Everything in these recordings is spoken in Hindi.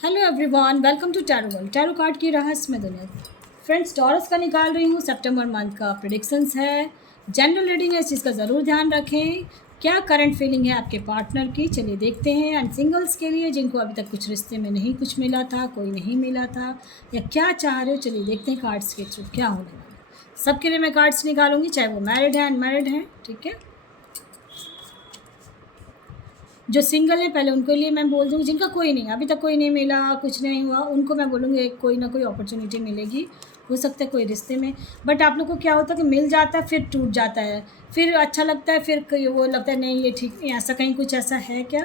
Hello everyone, welcome to tarot world. Tarot card की रहस्यमय दुनिया। फ्रेंड्स, टॉरस का निकाल रही हूँ। सितंबर मंथ का प्रेडिक्शंस है, जनरल रीडिंग है, इस चीज़ का ज़रूर ध्यान रखें। क्या करंट फीलिंग है आपके पार्टनर की, चलिए देखते हैं। एंड सिंगल्स के लिए जिनको अभी तक कुछ रिश्ते में नहीं कुछ मिला था, कोई नहीं मिला था, या क्या चाह रहे हो, चलिए देखते हैं कार्ड्स के थ्रू क्या होने वाला है। सबके लिए मैं कार्ड्स निकालूंगी, चाहे वो मैरिड है अनमैरिड है, ठीक है। जो सिंगल है पहले उनके लिए मैं बोल दूँगी, जिनका कोई नहीं अभी तक कोई नहीं मिला, कुछ नहीं हुआ, उनको मैं बोलूँगी कोई ना कोई अपॉर्चुनिटी मिलेगी। हो सकता है कोई रिश्ते में, बट आप लोग को क्या होता है कि मिल जाता है फिर टूट जाता है, फिर अच्छा लगता है, फिर वो लगता है नहीं ये ठीक नहीं। ऐसा कहीं कुछ ऐसा है क्या?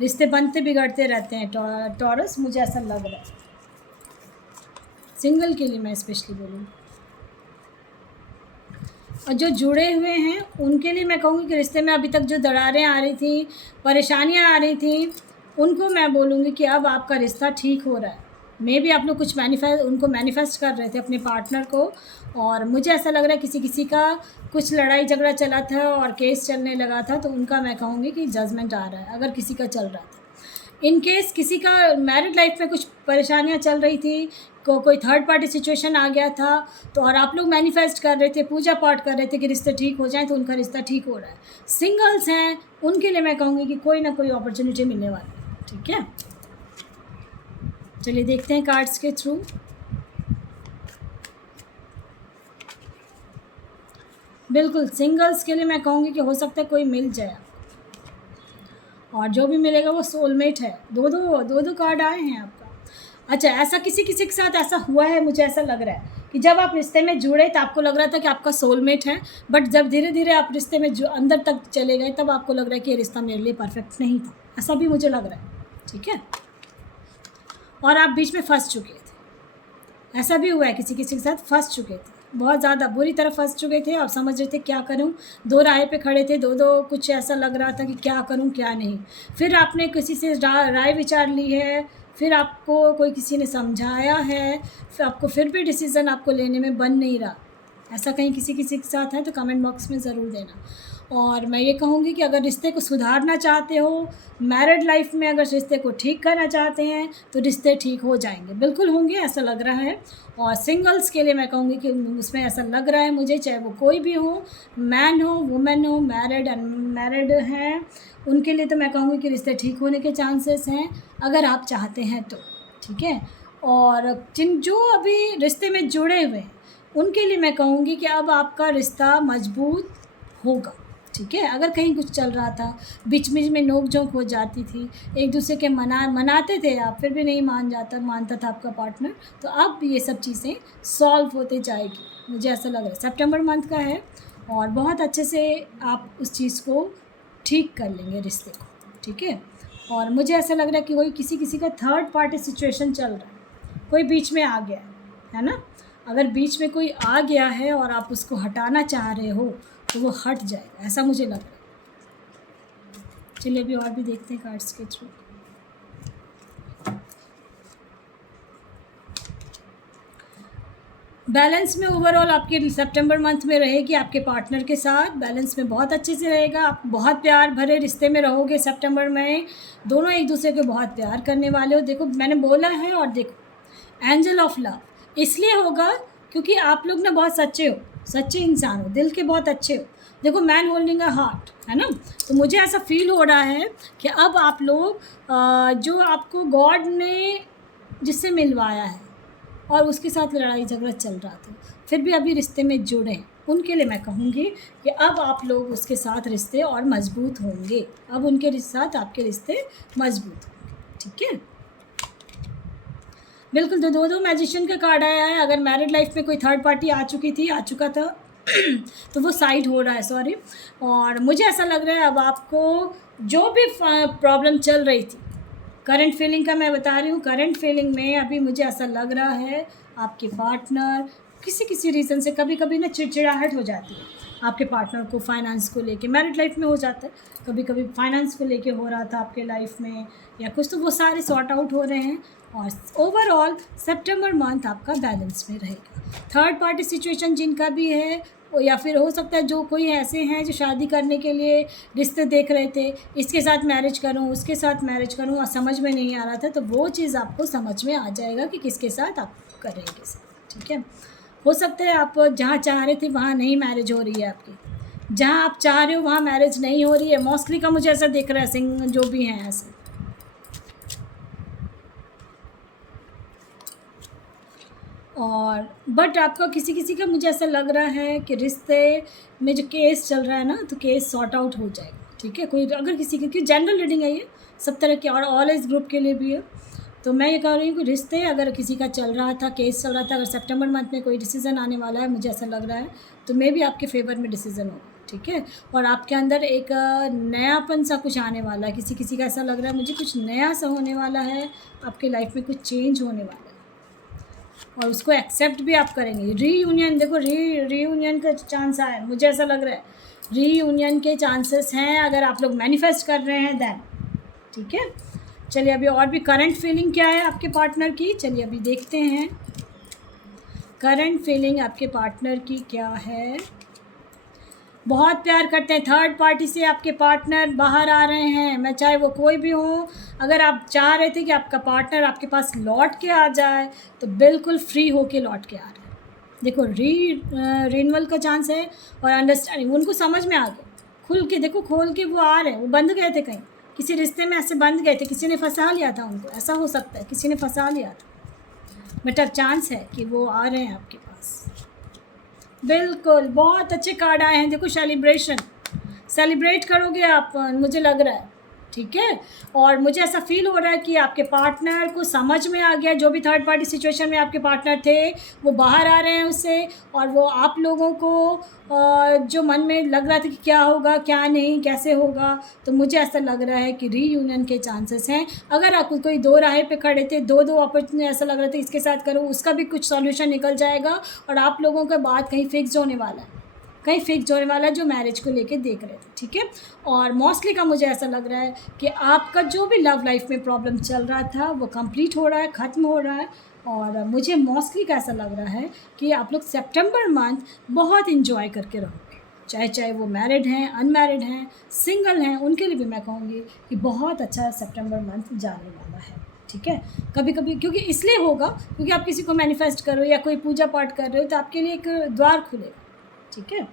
रिश्ते बनते बिगड़ते रहते हैं टॉरस, मुझे ऐसा लग रहा है। सिंगल के लिए मैं स्पेशली बोलूँगी, और जो जुड़े हुए हैं उनके लिए मैं कहूँगी कि रिश्ते में अभी तक जो दरारें आ रही थी, परेशानियाँ आ रही थी, उनको मैं बोलूँगी कि अब आपका रिश्ता ठीक हो रहा है। मे भी आप लोग कुछ मैनिफेस्ट कर रहे थे अपने पार्टनर को, और मुझे ऐसा लग रहा है किसी किसी का कुछ लड़ाई झगड़ा चला था और केस चलने लगा था, तो उनका मैं कहूँगी कि जजमेंट आ रहा है अगर किसी का चल रहा था। इन केस किसी का मैरिड लाइफ में कुछ परेशानियां चल रही थी, कोई थर्ड पार्टी सिचुएशन आ गया था, तो और आप लोग मैनिफेस्ट कर रहे थे, पूजा पाठ कर रहे थे कि रिश्ते ठीक हो जाएं, तो उनका रिश्ता ठीक हो रहा है। सिंगल्स हैं उनके लिए मैं कहूँगी कि कोई ना कोई अपॉर्चुनिटी मिलने वाली है, ठीक है। चलिए देखते हैं कार्ड्स के थ्रू। बिल्कुल सिंगल्स के लिए मैं कहूँगी कि हो सकता है कोई मिल जाए, और जो भी मिलेगा वो सोलमेट है। दो कार्ड आए हैं आपका। अच्छा, ऐसा किसी किसी के साथ ऐसा हुआ है, मुझे ऐसा लग रहा है कि जब आप रिश्ते में जुड़े तो आपको लग रहा था कि आपका सोलमेट है, बट जब धीरे धीरे आप रिश्ते में जो अंदर तक चले गए तब आपको लग रहा है कि ये रिश्ता मेरे लिए परफेक्ट नहीं था। ऐसा भी मुझे लग रहा है, ठीक है। और आप बीच में फंस चुके थे, ऐसा भी हुआ है किसी किसी के साथ फंस चुके थे, बहुत ज़्यादा बुरी तरह फंस चुके थे और समझ रहे थे क्या करूं, दो राह पे खड़े थे, दो कुछ ऐसा लग रहा था कि क्या करूं क्या नहीं। फिर आपने किसी से राय विचार ली है, फिर आपको कोई किसी ने समझाया है, फिर आपको फिर भी डिसीज़न आपको लेने में बन नहीं रहा। ऐसा कहीं किसी किसी के साथ है तो कमेंट बॉक्स में ज़रूर देना। और मैं ये कहूँगी कि अगर रिश्ते को सुधारना चाहते हो, मैरिड लाइफ में अगर रिश्ते को ठीक करना चाहते हैं, तो रिश्ते ठीक हो जाएंगे, बिल्कुल होंगे, ऐसा लग रहा है। और सिंगल्स के लिए मैं कहूँगी कि उसमें ऐसा लग रहा है मुझे, चाहे वो कोई भी हो, मैन हो वुमेन हो, मैरिड अनमैरिड हैं, उनके लिए तो मैं कहूँगी कि रिश्ते ठीक होने के चांसेस हैं अगर आप चाहते हैं तो, ठीक है। और जो अभी रिश्ते में जुड़े हुए हैं उनके लिए मैं कहूँगी कि अब आपका रिश्ता मजबूत होगा, ठीक है। अगर कहीं कुछ चल रहा था, बीच बीच में नोक झोंक हो जाती थी, एक दूसरे के मनाते थे आप, फिर भी नहीं मानता था आपका पार्टनर, तो अब ये सब चीज़ें सॉल्व होते जाएगी, मुझे ऐसा लग रहा है। सितंबर मंथ का है और बहुत अच्छे से आप उस चीज़ को ठीक कर लेंगे रिश्ते को, ठीक है। और मुझे ऐसा लग रहा है कि कोई किसी किसी का थर्ड पार्टी सिचुएशन चल रहा है, कोई बीच में आ गया है ना। अगर बीच में कोई आ गया है और आप उसको हटाना चाह रहे हो तो वो हट जाएगा, ऐसा मुझे लग रहा है। चलिए अभी और भी देखते हैं कार्ड्स के थ्रू। बैलेंस में ओवरऑल आपके सितंबर मंथ में रहेगी, आपके पार्टनर के साथ बैलेंस में बहुत अच्छे से रहेगा। आप बहुत प्यार भरे रिश्ते में रहोगे सितंबर में, दोनों एक दूसरे को बहुत प्यार करने वाले हो। देखो मैंने बोला है, और देखो एंजल ऑफ लव इसलिए होगा क्योंकि आप लोग ना बहुत सच्चे हो, सच्चे इंसान हो, दिल के बहुत अच्छे हो। देखो मैन होल्डिंग अ हार्ट है ना, तो मुझे ऐसा फील हो रहा है कि अब आप लोग जो आपको गॉड ने जिससे मिलवाया है और उसके साथ लड़ाई झगड़ा चल रहा था, फिर भी अभी रिश्ते में जुड़े हैं, उनके लिए मैं कहूँगी कि अब आप लोग उसके साथ रिश्ते और मजबूत होंगे, अब उनके साथ आपके रिश्ते मजबूत होंगे, ठीक है। बिल्कुल, दो मैजिशियन का कार्ड आया है। अगर मैरिड लाइफ में कोई थर्ड पार्टी आ चुका था तो वो साइड हो रहा है, सॉरी। और मुझे ऐसा लग रहा है अब आपको जो भी प्रॉब्लम चल रही थी, करंट फीलिंग का मैं बता रही हूँ, करंट फीलिंग में अभी मुझे ऐसा लग रहा है आपके पार्टनर किसी किसी रीज़न से कभी कभी ना चिड़चिड़ाहट हो जाती है आपके पार्टनर को, फाइनेंस को लेके। मैरिड लाइफ में हो जाता है, कभी कभी फाइनेंस को लेके हो रहा था आपके लाइफ में या कुछ, तो वो सारे सॉर्ट आउट हो रहे हैं। और ओवरऑल सितंबर मंथ आपका बैलेंस में रहेगा। थर्ड पार्टी सिचुएशन जिनका भी है, या फिर हो सकता है जो कोई ऐसे हैं जो शादी करने के लिए रिश्ते देख रहे थे, इसके साथ मैरिज करूं, उसके साथ मैरिज करूं, और समझ में नहीं आ रहा था, तो वो चीज़ आपको समझ में आ जाएगा कि किसके साथ आप करेंगे। ठीक है, हो सकता है आप जहाँ चाह रहे थे वहाँ नहीं मैरिज हो रही है आपकी, जहाँ आप चाह रहे हो वहाँ मैरिज नहीं हो रही है। मोस्टली का मुझे ऐसा दिख रहा है, सिंग जो भी हैं ऐसे। और बट आपका किसी किसी का मुझे ऐसा लग रहा है कि रिश्ते में जो केस चल रहा है ना, तो केस सॉर्ट आउट हो जाएगा। ठीक है, कोई अगर किसी की जनरल रीडिंग है, ये सब तरह के और ऑल एज ग्रुप के लिए भी है। तो मैं ये कह रही हूँ कि रिश्ते अगर किसी का चल रहा था, केस चल रहा था, अगर सितंबर मंथ में कोई डिसीज़न आने वाला है, मुझे ऐसा लग रहा है, तो मे भी आपके फेवर में डिसीज़न होगा। ठीक है, और आपके अंदर एक नयापन सा कुछ आने वाला है। किसी किसी का ऐसा लग रहा है मुझे कुछ नया सा होने वाला है, आपके लाइफ में कुछ चेंज होने वाला है, और उसको एक्सेप्ट भी आप करेंगे। रीयूनियन, देखो रीयूनियन का चांस आया है, मुझे ऐसा लग रहा है रीयूनियन के चांसेस हैं अगर आप लोग मैनिफेस्ट कर रहे हैं देन। ठीक है, चलिए अभी और भी करंट फीलिंग क्या है आपके पार्टनर की, चलिए अभी देखते हैं करंट फीलिंग आपके पार्टनर की क्या है। बहुत प्यार करते हैं, थर्ड पार्टी से आपके पार्टनर बाहर आ रहे हैं। मैं चाहे वो कोई भी हो, अगर आप चाह रहे थे कि आपका पार्टनर आपके पास लौट के आ जाए, तो बिल्कुल फ्री होके लौट के आ रहे हैं। देखो रिन्यूअल का चांस है, और अंडरस्टैंडिंग, उनको समझ में आ गया, खुल के देखो, खोल के वो आ रहे हैं। वो बंद गए थे कहीं, किसी रिश्ते में ऐसे बंद गए थे, किसी ने फंसा लिया था उनको, ऐसा हो सकता है किसी ने फंसा लिया था, बट अब चांस है कि वो आ रहे हैं आपके पास। बिल्कुल, बहुत अच्छे कार्ड आए हैं। देखो सेलिब्रेट करोगे आप, मुझे लग रहा है। ठीक है, और मुझे ऐसा फील हो रहा है कि आपके पार्टनर को समझ में आ गया, जो भी थर्ड पार्टी सिचुएशन में आपके पार्टनर थे वो बाहर आ रहे हैं उससे, और वो आप लोगों को जो मन में लग रहा था कि क्या होगा क्या नहीं कैसे होगा, तो मुझे ऐसा लग रहा है कि रीयूनियन के चांसेस हैं। अगर आप कोई दो राह पे खड़े थे, दो अपॉर्चुनिटी, ऐसा लग रहा था इसके साथ करो, उसका भी कुछ सॉल्यूशन निकल जाएगा, और आप लोगों का बात कहीं फिक्स होने वाला है, कहीं फिक्स होने वाला है, जो मैरिज को लेके देख रहे थे। ठीक है, और मोस्टली का मुझे ऐसा लग रहा है कि आपका जो भी लव लाइफ में प्रॉब्लम चल रहा था वो कंप्लीट हो रहा है, ख़त्म हो रहा है। और मुझे मोस्टली का ऐसा लग रहा है कि आप लोग सितंबर मंथ बहुत इन्जॉय करके रहोगे, चाहे वो मैरिड हैं, अनमैरिड हैं, सिंगल हैं, उनके लिए भी मैं कहूँगी कि बहुत अच्छा सितंबर मंथ जाने वाला है। ठीक है, कभी कभी क्योंकि इसलिए होगा क्योंकि आप किसी को मैनिफेस्ट कर रहे हो या कोई पूजा पाठ कर रहे हो, तो आपके लिए एक द्वार खुलेगा। ठीक है,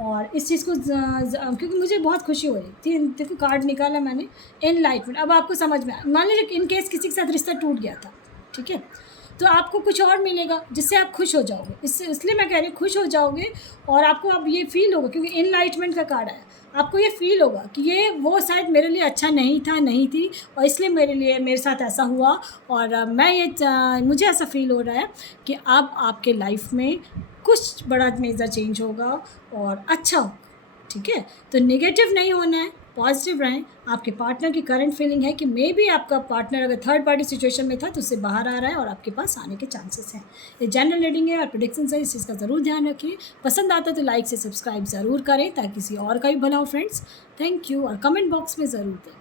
और इस चीज़ को क्योंकि मुझे बहुत खुशी हो रही थी, देखो कार्ड निकाला मैंने, एनलाइटमेंट। अब आपको समझ में मान लीजिए इन केस किसी के साथ रिश्ता टूट गया था, ठीक है, तो आपको कुछ और मिलेगा जिससे आप खुश हो जाओगे। इसलिए मैं कह रही हूँ खुश हो जाओगे, और आपको अब ये फील होगा, क्योंकि एनलाइटमेंट का कार्ड है, आपको ये फील होगा कि ये वो शायद मेरे लिए अच्छा नहीं थी, और इसलिए मेरे साथ ऐसा हुआ। और मुझे ऐसा फील हो रहा है कि अब आपके लाइफ में कुछ बड़ा मेजर चेंज होगा और अच्छा होगा। ठीक है, तो नेगेटिव नहीं होना है, पॉजिटिव रहें। आपके पार्टनर की करंट फीलिंग है कि मे बी आपका पार्टनर अगर थर्ड पार्टी सिचुएशन में था तो उससे बाहर आ रहा है और आपके पास आने के चांसेस हैं। ये जनरल रीडिंग है और प्रेडिक्शन है, इस चीज़ का ज़रूर ध्यान रखिए। पसंद आता तो लाइक से सब्सक्राइब ज़रूर करें ताकि किसी और का भी भला हो फ्रेंड्स। थैंक यू, और कमेंट बॉक्स में ज़रूर दें।